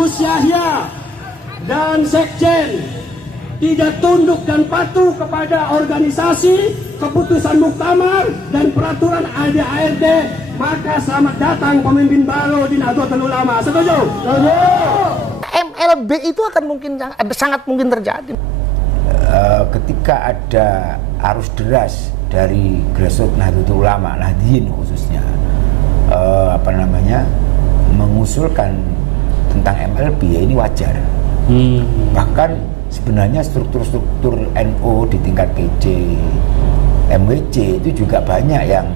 Gus Yahya dan Sekjen tidak tunduk dan patuh kepada organisasi, keputusan muktamar dan peraturan ADART, maka selamat datang pemimpin baru di Nahdlatul Ulama. Setuju? MLB itu akan sangat mungkin terjadi. Ketika ada arus deras dari grassroots Nahdlatul Ulama, Nahdliyin khususnya, mengusulkan tentang MLB, ya ini wajar. Bahkan sebenarnya struktur-struktur NU di tingkat PJ, MWC itu juga banyak yang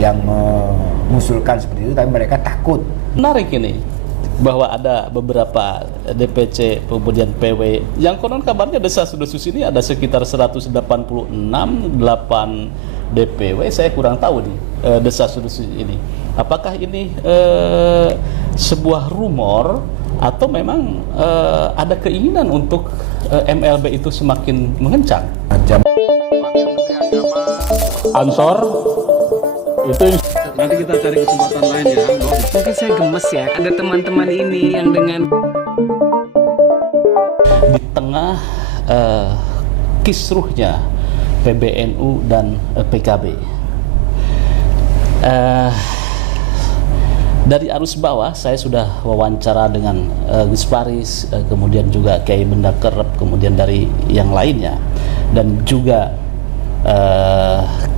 yang mengusulkan seperti itu, tapi mereka takut. Menarik ini bahwa ada beberapa DPC kemudian PW yang konon kabarnya desas-desus ini ada sekitar 186 DPW. Saya kurang tahu nih desas-desus ini. Apakah ini sebuah rumor atau memang ada keinginan untuk MLB itu semakin mengencang? Ansor itu nanti kita cari kesempatan lain ya. Mungkin saya gemes ya, ada teman-teman ini yang dengan di tengah kisruhnya PBNU dan PKB. Dari arus bawah saya sudah wawancara dengan Gus Faris, kemudian juga Kiai Benda Kerep, kemudian dari yang lainnya, dan juga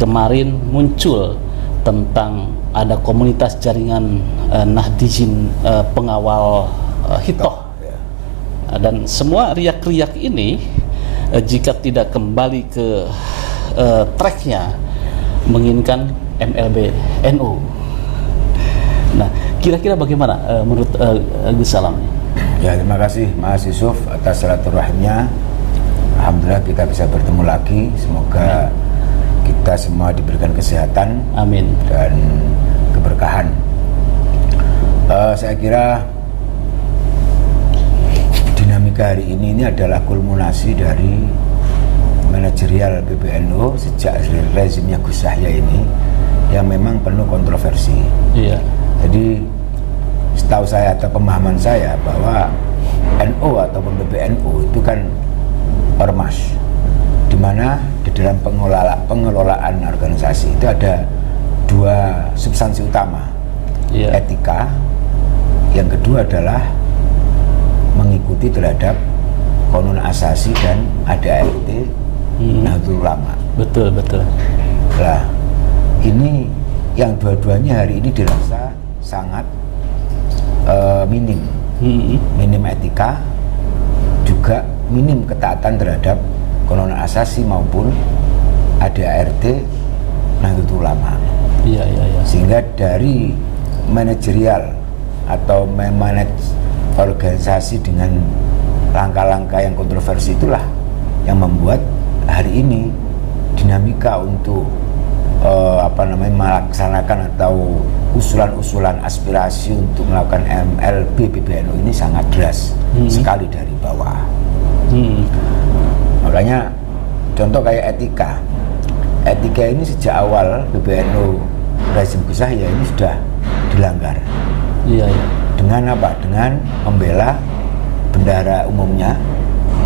kemarin muncul tentang ada komunitas jaringan Nahdijin pengawal Hitoh, dan semua riak-riak ini jika tidak kembali ke tracknya menginginkan MLB NU. Nah, kira-kira bagaimana menurut Gus Salam? Ya, terima kasih Mas Yusuf atas silaturahimnya. Alhamdulillah kita bisa bertemu lagi. Semoga kita semua diberikan kesehatan, amin, dan keberkahan. Saya kira dinamika hari ini adalah kulminasi dari manajerial PBNU sejak rezimnya Gus Yahya ini yang memang penuh kontroversi. Iya. Jadi setahu saya atau pemahaman saya bahwa NU atau PBNU itu kan ormas, di mana di dalam pengelolaan organisasi itu ada dua substansi utama, etika, yang kedua adalah mengikuti terhadap Qanun Asasi dan ADART Nahdlatul Ulama. Betul. Nah, ini yang dua-duanya hari ini dirasa sangat minim etika, juga minim ketaatan terhadap Qanun Asasi maupun ADART Nahdlatul Ulama. Iya. Sehingga dari manajerial atau memanage organisasi dengan langkah-langkah yang kontroversi itulah yang membuat hari ini dinamika untuk melaksanakan atau usulan-usulan aspirasi untuk melakukan MLB PBNU ini sangat deras sekali dari bawah. Makanya contoh kayak etika ini sejak awal PBNU rezim Gus Yahya ini sudah dilanggar. Iya. Dengan apa? Dengan membela bendahara umumnya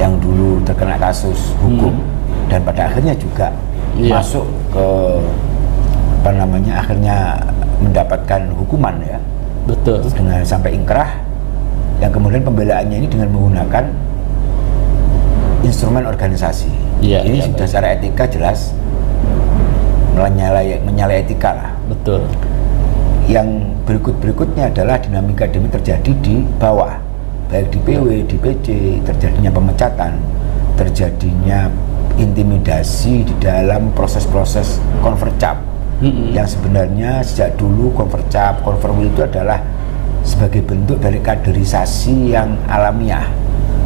yang dulu terkena kasus hukum dan pada akhirnya juga masuk ke akhirnya mendapatkan hukuman ya. Betul. Dengan sampai ingkrah, yang kemudian pembelaannya ini dengan menggunakan instrumen organisasi. Ini sudah secara etika jelas menyalahi etika lah. Betul. Yang berikutnya adalah dinamika demi terjadi di bawah, baik di PW, di PJ, terjadinya pemecatan, terjadinya intimidasi di dalam proses-proses konvercap, yang sebenarnya sejak dulu konverwil itu adalah sebagai bentuk dari kaderisasi yang alamiah,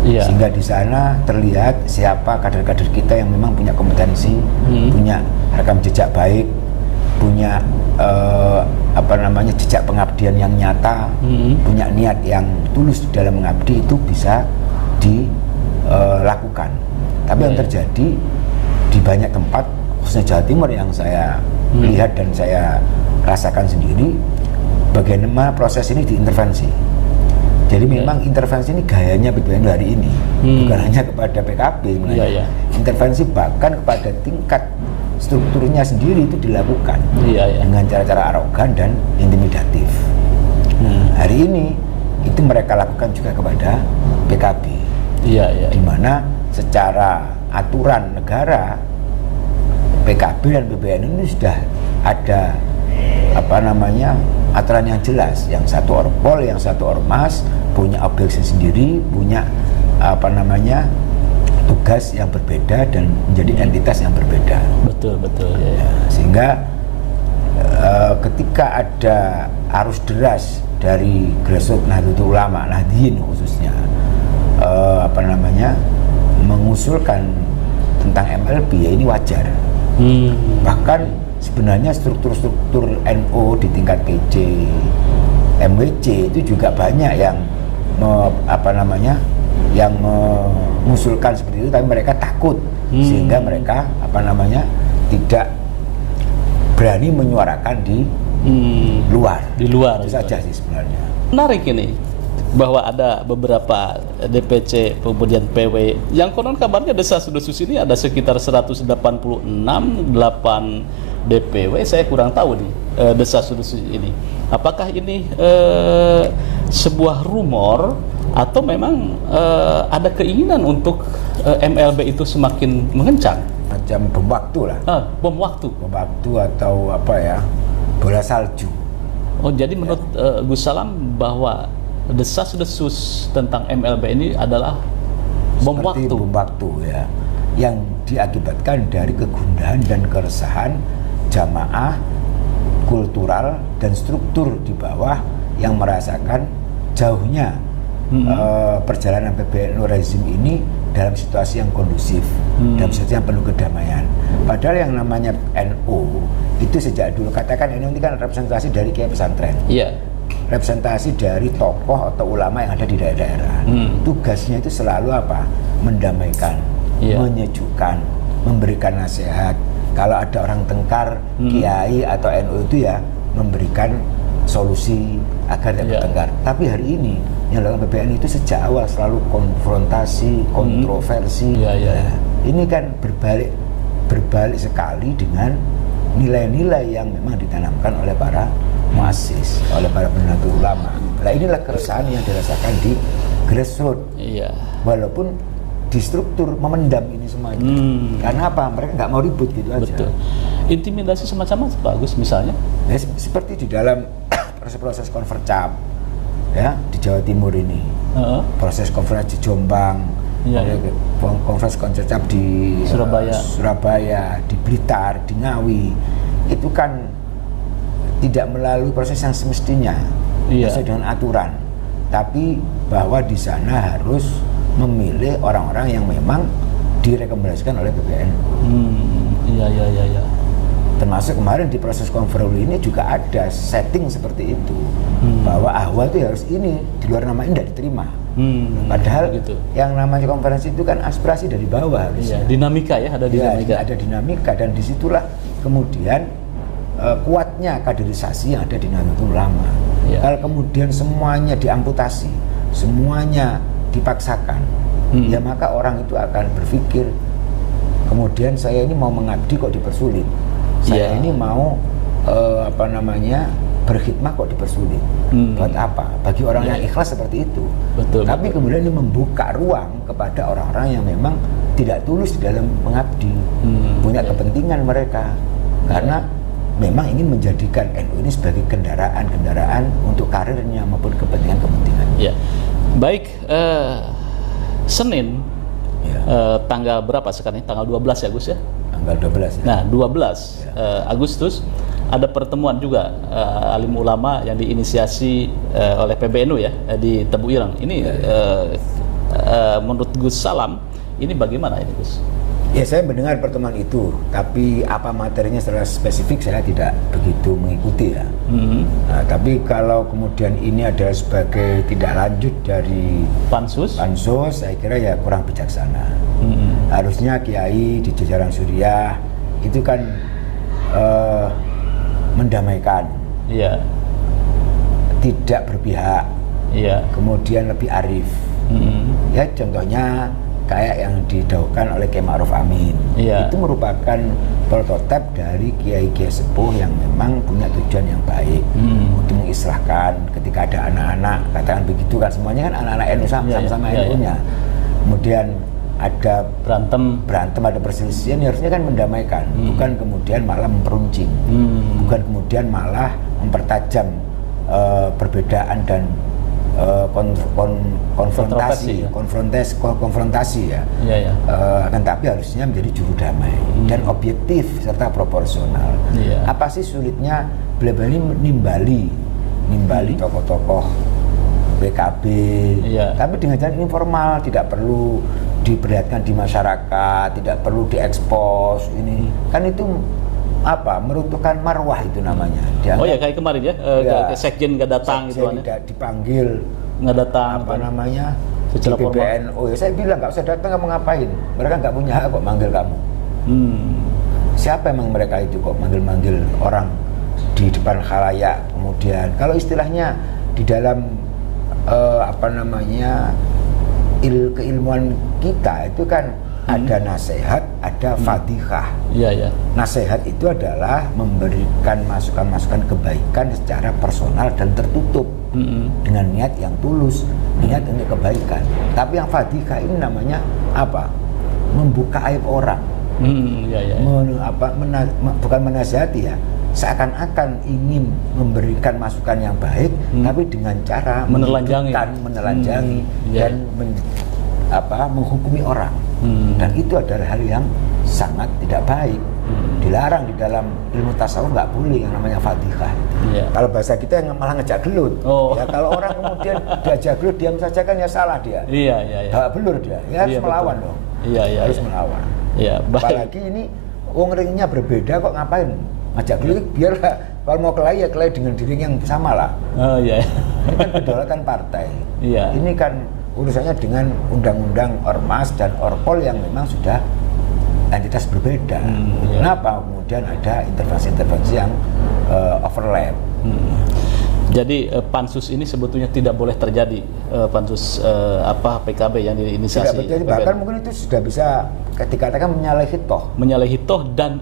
sehingga di sana terlihat siapa kader-kader kita yang memang punya kompetensi, punya rekam jejak baik, punya jejak pengabdian yang nyata, punya niat yang tulus di dalam mengabdi, itu bisa dilakukan. Tapi yang terjadi di banyak tempat, khususnya Jawa Timur yang saya lihat dan saya rasakan sendiri, bagaimana proses ini diintervensi. Jadi memang intervensi ini gayanya PBNU hari ini, bukan hanya kepada PKB sebenarnya. Intervensi bahkan kepada tingkat strukturnya sendiri itu dilakukan dengan cara-cara arogan dan intimidatif. Hari ini itu mereka lakukan juga kepada PKB, di mana secara aturan negara PKB dan PBNU ini sudah ada aturan yang jelas. Yang satu orpol, yang satu ormas, punya objek sendiri, punya tugas yang berbeda dan menjadi entitas yang berbeda. Betul. Sehingga ketika ada arus deras dari grassroots Nahdlatul Ulama, Nahdien khususnya, mengusulkan tentang MLB, ya ini wajar. Bahkan sebenarnya struktur-struktur NU di tingkat PC, MWC itu juga banyak yang yang mengusulkan seperti itu, tapi mereka takut sehingga mereka tidak berani menyuarakan di luar. Itu saja sih sebenarnya. Menarik ini bahwa ada beberapa DPC kemudian PW yang konon kabarnya desas-desus ini ada sekitar 186 DPW. Saya kurang tahu nih desas-desus ini. Apakah ini sebuah rumor atau memang ada keinginan untuk MLB itu semakin mengencang? Macam bom waktu lah. Bom waktu. Bom waktu atau bola salju. Oh, jadi menurut Gus Salam bahwa desas-desus tentang MLB ini adalah bom seperti waktu. Bom waktu ya, yang diakibatkan dari kegundahan dan keresahan jamaah kultural dan struktur di bawah yang merasakan jauhnya perjalanan PBNU rezim ini dalam situasi yang kondusif, dalam situasi yang penuh kedamaian. Padahal yang namanya NU itu sejak dulu, katakan NU ini kan representasi dari kiai pesantren. Representasi dari tokoh atau ulama yang ada di daerah-daerah. Tugasnya itu selalu mendamaikan, menyejukkan, memberikan nasihat. Kalau ada orang tengkar, kiai atau NU itu memberikan solusi agar tidak bertengkar. Tapi hari ini yang dilakukan PBNU itu sejak awal selalu konfrontasi, kontroversi. Ini kan berbalik sekali dengan nilai-nilai yang memang ditanamkan oleh para muassis, oleh para penatua ulama. Nah, inilah keresahan yang dirasakan di grassroots. Walaupun di struktur memendam ini semuanya. Karena apa? Mereka nggak mau ribut gitu aja. Betul. Intimidasi semacam apa, bagus misalnya? Ya, seperti di dalam proses-proses konvercap di Jawa Timur ini, proses konferensi di Jombang, konferensi konvercap di Surabaya, di Blitar, di Ngawi, itu kan tidak melalui proses yang semestinya sesuai dengan aturan, tapi bahwa di sana harus memilih orang-orang yang memang direkomendasikan oleh PBNU. Termasuk kemarin di proses konferensi ini juga ada setting seperti itu, bahwa ahwal itu harus ini, di luar nama ini tidak diterima. Padahal yang namanya konferensi itu kan aspirasi dari bawah harusnya. Dinamika ada dinamika. Ada dinamika, dan disitulah kemudian kuatnya kaderisasi yang ada di Nahdlatul Ulama. Kalau kemudian semuanya diamputasi, semuanya dipaksakan, ya maka orang itu akan berpikir, kemudian saya ini mau mengabdi kok dipersulit, saya ini mau berkhidmah kok dipersulit. Buat apa? Bagi orang yang ikhlas seperti itu. Tapi kemudian ini membuka ruang kepada orang-orang yang memang tidak tulus di dalam mengabdi, punya kepentingan mereka, karena memang ingin menjadikan NU ini sebagai kendaraan untuk karirnya maupun kepentingan-kepentingan. Baik, Senin tanggal berapa sekarang? Tanggal 12 ya, Gus ya? Tanggal 12 ya. Nah, 12 Agustus ada pertemuan juga alim ulama yang diinisiasi oleh PBNU di Tebu Ireng. Ini menurut Gus Salam ini bagaimana ini, Gus? Ya, saya mendengar pertemuan itu, tapi apa materinya secara spesifik saya tidak begitu mengikuti ya. Nah, tapi kalau kemudian ini adalah sebagai tindak lanjut dari pansus, saya kira ya kurang bijaksana. Harusnya kiai di jajaran Suriah itu kan mendamaikan, tidak berpihak, kemudian lebih arif. Ya contohnya kayak yang didaukan oleh Kiai Ma'ruf Amin, itu merupakan prototipe dari kiai-kiai sepuh yang memang punya tujuan yang baik untuk mengislahkan. Ketika ada anak-anak, katakan begitu kan, semuanya kan anak-anak NU sama-sama NU-nya. Kemudian ada berantem, ada perselisihan, harusnya kan mendamaikan, bukan kemudian malah memperuncing, bukan kemudian malah mempertajam perbedaan dan konfrontasi ya. Akan tapi harusnya menjadi juru damai dan objektif serta proporsional. Apa sih sulitnya beliau ini nimbali tokoh-tokoh PKB, tapi dengan jalan informal, tidak perlu diperlihatkan di masyarakat, tidak perlu diekspos. Ini kan itu meruntuhkan marwah itu namanya. Dianggap, kayak kemarin ya, sekjen nggak datang gitu kan? Tidak dipanggil, nggak datang. Di PBNU ya saya bilang nggak usah datang, kamu ngapain? Mereka nggak punya hak kok manggil kamu. Siapa emang mereka itu kok manggil orang di depan khalayak? Kemudian kalau istilahnya di dalam keilmuan kita itu kan ada nasihat, ada fadhihah. Nasihat itu adalah memberikan masukan-masukan kebaikan secara personal dan tertutup dengan niat yang tulus, niat untuk kebaikan. Tapi yang fadhihah ini namanya apa? Membuka aib orang. Bukan menasihati ya. Seakan-akan ingin memberikan masukan yang baik, tapi dengan cara menelanjangi dan menghukumi orang. Dan itu adalah hal yang sangat tidak baik. Dilarang di dalam ilmu tasawuf, nggak boleh yang namanya fadhihah. Kalau bahasa kita yang malah ngejak gelut. Ya, kalau orang kemudian diajak gelut diam saja kan ya salah dia. Bawa belur dia. Ya harus melawan dong. Harus melawan. Apalagi ini wong ringnya berbeda kok ngapain? Ngajak gelut biar kalau mau kelahi ya kelahi dengan diri yang sama lah. Ini kan kedaulatan partai. Ini kan urusannya dengan undang-undang ormas dan orpol yang memang sudah entitas berbeda. Kenapa kemudian ada intervensi-intervensi yang overlap? Jadi pansus ini sebetulnya tidak boleh terjadi, pansus PKB yang diinisiasi. Tidak terjadi, bahkan mungkin itu sudah bisa dikatakan menyalahi toh dan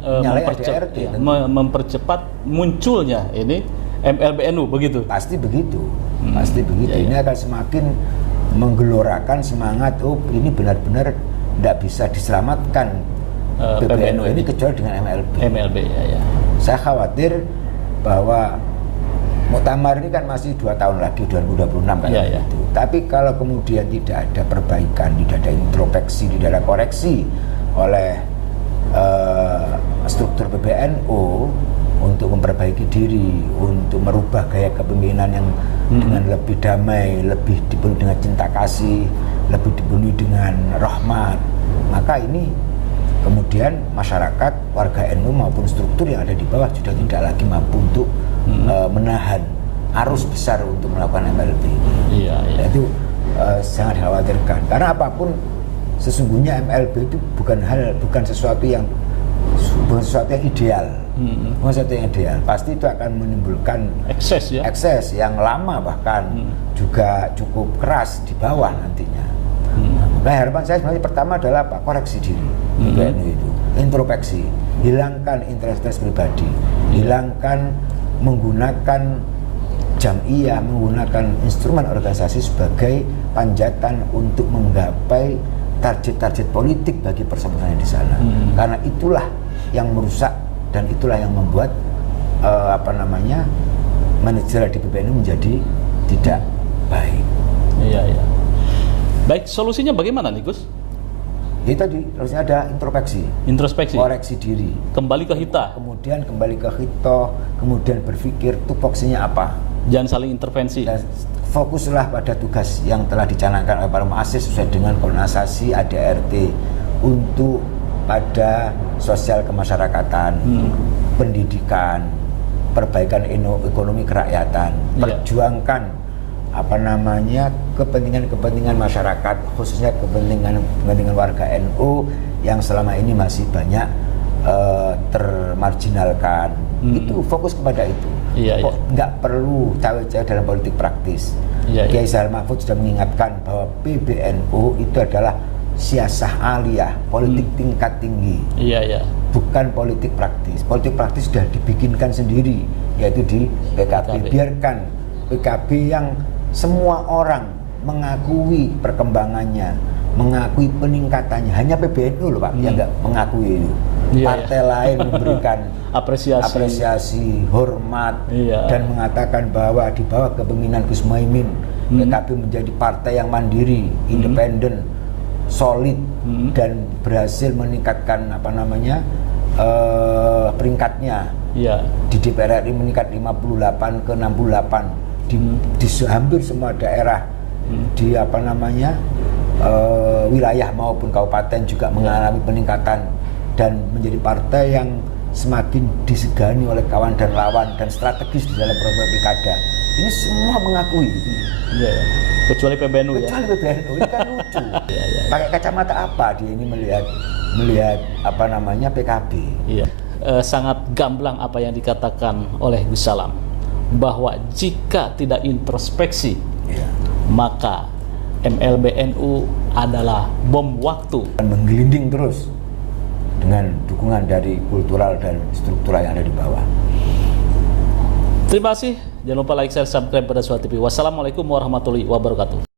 mempercepat munculnya ini MLBNU begitu. Pasti begitu. Ini akan semakin menggelorakan semangat ini benar-benar tidak bisa diselamatkan PBNU ini kecuali dengan MLB. Saya khawatir bahwa muktamar ini kan masih 2 tahun lagi, 2026 kan. Tapi kalau kemudian tidak ada perbaikan, tidak ada introspeksi, tidak ada koreksi oleh struktur PBNU untuk memperbaiki diri, untuk merubah gaya kepemimpinan yang dengan lebih damai, lebih dipenuhi dengan cinta kasih, lebih dipenuhi dengan rahmat, maka ini kemudian masyarakat, warga NU maupun struktur yang ada di bawah sudah tidak lagi mampu untuk menahan arus besar untuk melakukan MLB. Itu sangat dikhawatirkan, karena apapun sesungguhnya MLB itu bukan sesuatu yang ideal. Bukan sesuatu yang ideal. Pasti itu akan menimbulkan ekses yang lama, bahkan juga cukup keras di bawah nantinya. Nah, harapan saya sebenarnya pertama adalah koreksi diri itu, introspeksi, hilangkan interest pribadi, hilangkan menggunakan jam'iyah, menggunakan instrumen organisasi sebagai panjatan untuk menggapai target-target politik bagi persamaan di sana. Karena itulah yang merusak dan itulah yang membuat manajer di PBNU menjadi tidak baik. Baik, solusinya bagaimana nih Gus? Itu tadi harusnya ada introspeksi, koreksi diri, kembali ke hita, kemudian kembali ke hito, kemudian berpikir tupoksinya apa, jangan saling intervensi, dan fokuslah pada tugas yang telah dicanangkan oleh para muassis sesuai dengan koordinasi ADRT untuk pada sosial kemasyarakatan, pendidikan, perbaikan ekonomi kerakyatan, perjuangkan kepentingan masyarakat, khususnya kepentingan warga NU yang selama ini masih banyak termarginalkan. Itu fokus kepada itu. Iya, Kok nggak perlu cawe-cawe dalam politik praktis. Iya, Kiai Said Mahfud sudah mengingatkan bahwa PBNU itu adalah siasah aliyah, politik tingkat tinggi, Iya, iya. bukan politik praktis. Politik praktis sudah dibikinkan sendiri, yaitu di PKB. Biarkan PKB yang semua orang mengakui perkembangannya, mengakui peningkatannya. Hanya PBNU loh Pak yang nggak mengakui itu. Iya, Partai lain memberikan apresiasi, hormat, Iya. dan mengatakan bahwa di bawah kepemimpinan Gus Muhaimin, PKB menjadi partai yang mandiri, independen, solid, dan berhasil meningkatkan peringkatnya. Iya. Di DPR RI meningkat 58 ke 68 di hampir semua daerah di wilayah maupun kabupaten juga mengalami peningkatan dan menjadi partai yang semakin disegani oleh kawan dan lawan dan strategis di dalam program pilkada. Ini semua mengakui. Iya, iya. Kecuali PBNU ya. Kecuali PBNU, ini kan lucu. Pakai kacamata apa dia ini melihat PKB? Iya. Sangat gamblang apa yang dikatakan oleh Gus Salam, bahwa jika tidak introspeksi, maka MLBNU adalah bom waktu. Dan menggelinding terus dengan dukungan dari kultural dan struktural yang ada di bawah. Terima kasih. Jangan lupa like, share, subscribe pada Suara TV. Wassalamualaikum warahmatullahi wabarakatuh.